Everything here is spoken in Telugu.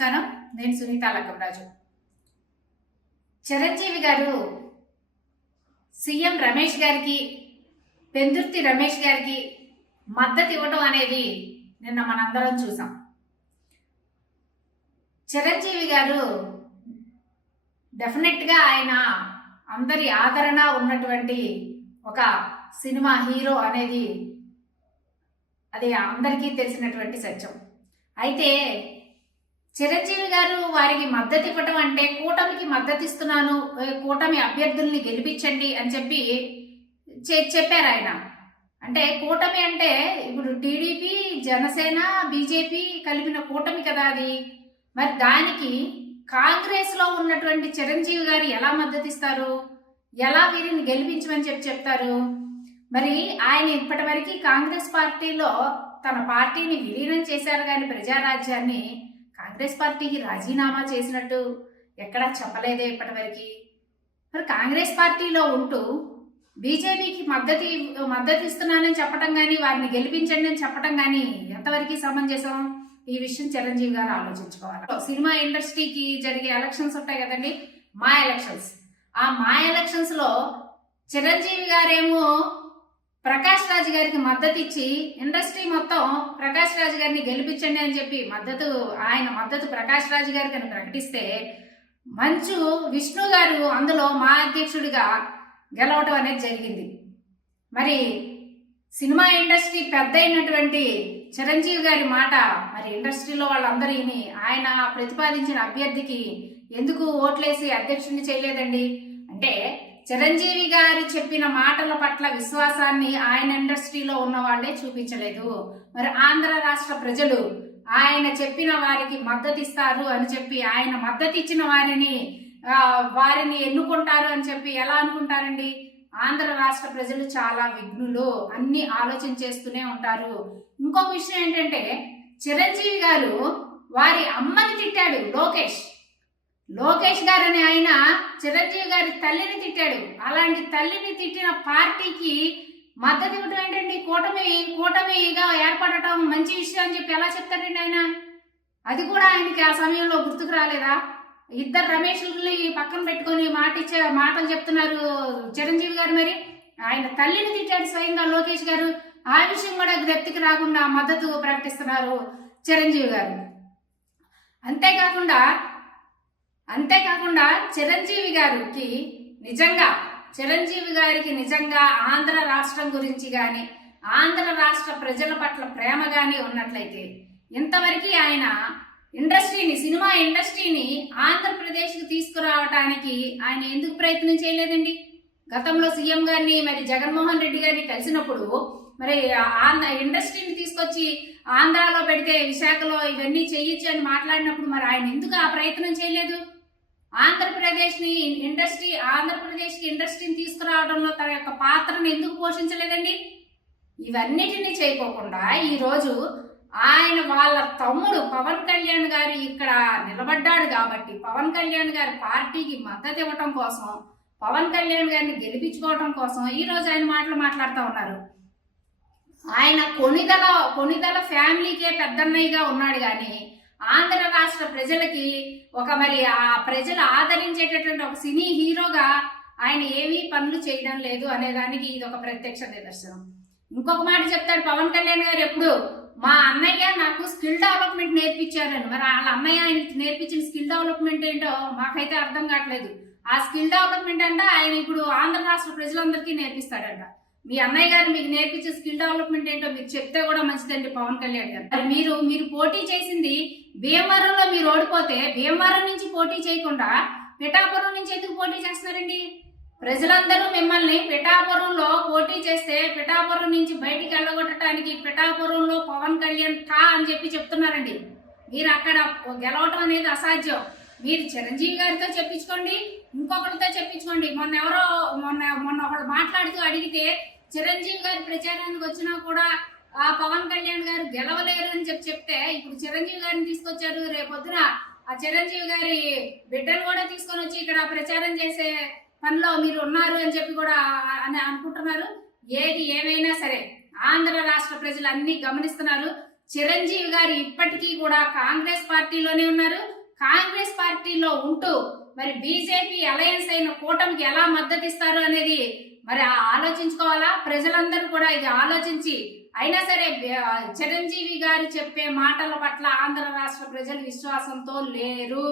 నమస్కారం. నేను సునీత లక్కమరాజు. చిరంజీవి గారు సీఎం రమేష్ గారికి, పెందుర్తి రమేష్ గారికి మద్దతు ఇవ్వడం అనేది నిన్న మనందరం చూసాం. చిరంజీవి గారు డెఫినెట్గా ఆయన అందరి ఆదరణ ఉన్నటువంటి ఒక సినిమా హీరో అనేది అది అందరికీ తెలిసినటువంటి సత్యం. అయితే చిరంజీవి గారు వారికి మద్దతు ఇవ్వటం అంటే కూటమికి మద్దతు ఇస్తున్నాను, కూటమి అభ్యర్థుల్ని గెలిపించండి అని చెప్పారు ఆయన. అంటే కూటమి అంటే ఇప్పుడు టీడీపీ, జనసేన, బీజేపీ కలిపిన కూటమి కదా అది. మరి దానికి కాంగ్రెస్ లో ఉన్నటువంటి చిరంజీవి గారు ఎలా మద్దతు ఇస్తారు, ఎలా వీరిని గెలిపించమని చెప్తారు? మరి ఆయన ఇప్పటి వరకు కాంగ్రెస్ పార్టీలో తన పార్టీని విలీనం చేశారు, కానీ ప్రజారాజ్యాన్ని కాంగ్రెస్ పార్టీకి రాజీనామా చేసినట్టు ఎక్కడా చెప్పలేదే ఇప్పటివరకు. మరి కాంగ్రెస్ పార్టీలో ఉంటూ బీజేపీకి మద్దతు ఇస్తున్నానని చెప్పడం కానీ, వారిని గెలిపించండి అని చెప్పడం కానీ ఎంతవరకు సమంజసం? ఈ విషయం చిరంజీవి గారు ఆలోచించుకోవాలి. సినిమా ఇండస్ట్రీకి జరిగే ఎలక్షన్స్ ఉంటాయి కదండి, మా ఎలక్షన్స్. ఆ మా ఎలక్షన్స్ లో చిరంజీవి గారేమో ప్రకాష్ రాజ్ గారికి మద్దతు ఇచ్చి ఇండస్ట్రీ మొత్తం ప్రకాష్ రాజ్ గారిని గెలిపించండి అని చెప్పి ఆయన మద్దతు ప్రకాష్ రాజ్ గారికి అని ప్రకటిస్తే, మంచు విష్ణు గారు అందులో మా అధ్యక్షుడిగా గెలవటం అనేది జరిగింది. మరి సినిమా ఇండస్ట్రీ పెద్ద అయినటువంటి చిరంజీవి గారి మాట మరి ఇండస్ట్రీలో వాళ్ళందరూ ఆయన ప్రతిపాదించిన అభ్యర్థికి ఎందుకు ఓట్లేసి అధ్యక్షుడిని చేయలేదండి? అంటే చిరంజీవి గారు చెప్పిన మాటల పట్ల విశ్వాసాన్ని ఆయన ఇండస్ట్రీలో ఉన్న వాళ్ళే చూపించలేదు. మరి ఆంధ్ర రాష్ట్ర ప్రజలు ఆయన చెప్పిన వారికి మద్దతు ఇస్తారు అని చెప్పి, ఆయన మద్దతు ఇచ్చిన వారిని ఎన్నుకుంటారు అని చెప్పి ఎలా అనుకుంటారండి? ఆంధ్ర రాష్ట్ర ప్రజలు చాలా విఘ్నులు, అన్ని ఆలోచన చేస్తూనే ఉంటారు. ఇంకొక విషయం ఏంటంటే, చిరంజీవి గారు వారి అమ్మని తిట్టాడు. లోకేష్ గారు అని ఆయన చిరంజీవి గారి తల్లిని తిట్టాడు. అలాంటి తల్లిని తిట్టిన పార్టీకి మద్దతు ఇవ్వడం ఏంటండి? కూటమిగా ఏర్పడటం మంచి విషయం అని చెప్పి ఎలా చెప్తారండి ఆయన? అది కూడా ఆయనకి ఆ సమయంలో గుర్తుకు రాలేదా? ఇద్దరు రమేష్ని పక్కన పెట్టుకొని మాటలు చెప్తున్నారు చిరంజీవి గారు. మరి ఆయన తల్లిని తిట్టాడు స్వయంగా లోకేష్ గారు. ఆ విషయం కూడా జ్ఞప్తికి రాకుండా మద్దతు ప్రకటిస్తున్నారు చిరంజీవి గారు. అంతేకాకుండా చిరంజీవి గారికి నిజంగా ఆంధ్ర రాష్ట్రం గురించి కానీ, ఆంధ్ర రాష్ట్ర ప్రజల పట్ల ప్రేమ కానీ ఉన్నట్లయితే ఇంతవరకు ఆయన సినిమా ఇండస్ట్రీని ఆంధ్రప్రదేశ్కి తీసుకురావటానికి ఆయన ఎందుకు ప్రయత్నం చేయలేదండి? గతంలో సీఎం గారిని మరి జగన్మోహన్ రెడ్డి గారిని కలిసినప్పుడు మరి ఇండస్ట్రీని తీసుకొచ్చి ఆంధ్రాలో పెడితే విశాఖలో ఇవన్నీ చేయొచ్చు అని మాట్లాడినప్పుడు మరి ఆయన ఎందుకు ఆ ప్రయత్నం చేయలేదు? ఆంధ్రప్రదేశ్కి ఇండస్ట్రీని తీసుకురావడంలో తన యొక్క పాత్రను ఎందుకు పోషించలేదండి? ఇవన్నిటినీ చేయకోకుండా ఈరోజు వాళ్ళ తమ్ముడు పవన్ కళ్యాణ్ గారు ఇక్కడ నిలబడ్డాడు కాబట్టి, పవన్ కళ్యాణ్ గారి పార్టీకి మద్దతు ఇవ్వటం కోసం, పవన్ కళ్యాణ్ గారిని గెలిపించుకోవటం కోసం ఈరోజు ఆయన మాట్లాడుతూ ఉన్నారు. ఆయన కొనిదల ఫ్యామిలీకే పెద్దన్నయ్యగా ఉన్నాడు, కానీ ఆంధ్ర రాష్ట్ర ప్రజలకి మరి ఆ ప్రజలు ఆదరించేటటువంటి ఒక సినీ హీరోగా ఆయన ఏమీ పనులు చేయడం లేదు అనేదానికి ఇది ఒక ప్రత్యక్ష నిదర్శనం. ఇంకొక మాట చెప్తాడు పవన్ కళ్యాణ్ గారు ఎప్పుడు, మా అన్నయ్య నాకు స్కిల్ డెవలప్మెంట్ నేర్పించారని. మరి వాళ్ళ అన్నయ్య ఆయనకి నేర్పించిన స్కిల్ డెవలప్మెంట్ ఏంటో మాకైతే అర్థం కావట్లేదు. ఆ స్కిల్ డెవలప్మెంట్ అంటే ఆయన ఇప్పుడు ఆంధ్ర రాష్ట్ర ప్రజలందరికీ నేర్పిస్తాడంట. మీ అన్నయ్య గారు మీకు నేర్పించే స్కిల్ డెవలప్మెంట్ ఏంటో మీరు చెప్తే కూడా మంచిదండి పవన్ కళ్యాణ్ గారు. మరి మీరు పోటీ చేసింది భీమవరంలో, మీరు ఓడిపోతే భీమవరం నుంచి పోటీ చేయకుండా పిఠాపురం నుంచి ఎందుకు పోటీ చేస్తున్నారండి? ప్రజలందరూ మిమ్మల్ని పిఠాపురంలో పోటీ చేస్తే పిఠాపురం నుంచి బయటికి వెళ్ళగొట్టడానికి పిఠాపురంలో పవన్ కళ్యాణ్ అని చెప్తున్నారండి. మీరు అక్కడ గెలవటం అనేది అసాధ్యం. మీరు చిరంజీవి గారితో చెప్పించుకోండి, ఇంకొకరితో చెప్పించుకోండి. మొన్న ఒకళ్ళు మాట్లాడుతూ అడిగితే చిరంజీవి గారి ప్రచారానికి వచ్చినా కూడా ఆ పవన్ కళ్యాణ్ గారు గెలవలేరు అని చెప్తే ఇప్పుడు చిరంజీవి గారిని తీసుకొచ్చారు. రేపొద్దున ఆ చిరంజీవి గారి బిడ్డలు కూడా తీసుకొని వచ్చి ఇక్కడ ప్రచారం చేసే పనిలో మీరు ఉన్నారు అని చెప్పి కూడా అనుకుంటున్నారు. ఏది ఏమైనా సరే ఆంధ్ర రాష్ట్ర ప్రజలు అన్ని గమనిస్తున్నారు. చిరంజీవి గారు ఇప్పటికీ కూడా కాంగ్రెస్ పార్టీలోనే ఉన్నారు. కాంగ్రెస్ పార్టీలో ఉంటూ మరి బీజేపీ అలయన్స్ అయిన కూటమికి ఎలా మద్దతు ఇస్తారు అనేది మరి ఆలోచించుకోవాలా. ప్రజలందరూ కూడా ఇది ఆలోచించి అయినా సరే చిరంజీవి గారు చెప్పే మాటల పట్ల ఆంధ్ర రాష్ట్ర ప్రజలు విశ్వాసంతో లేరు.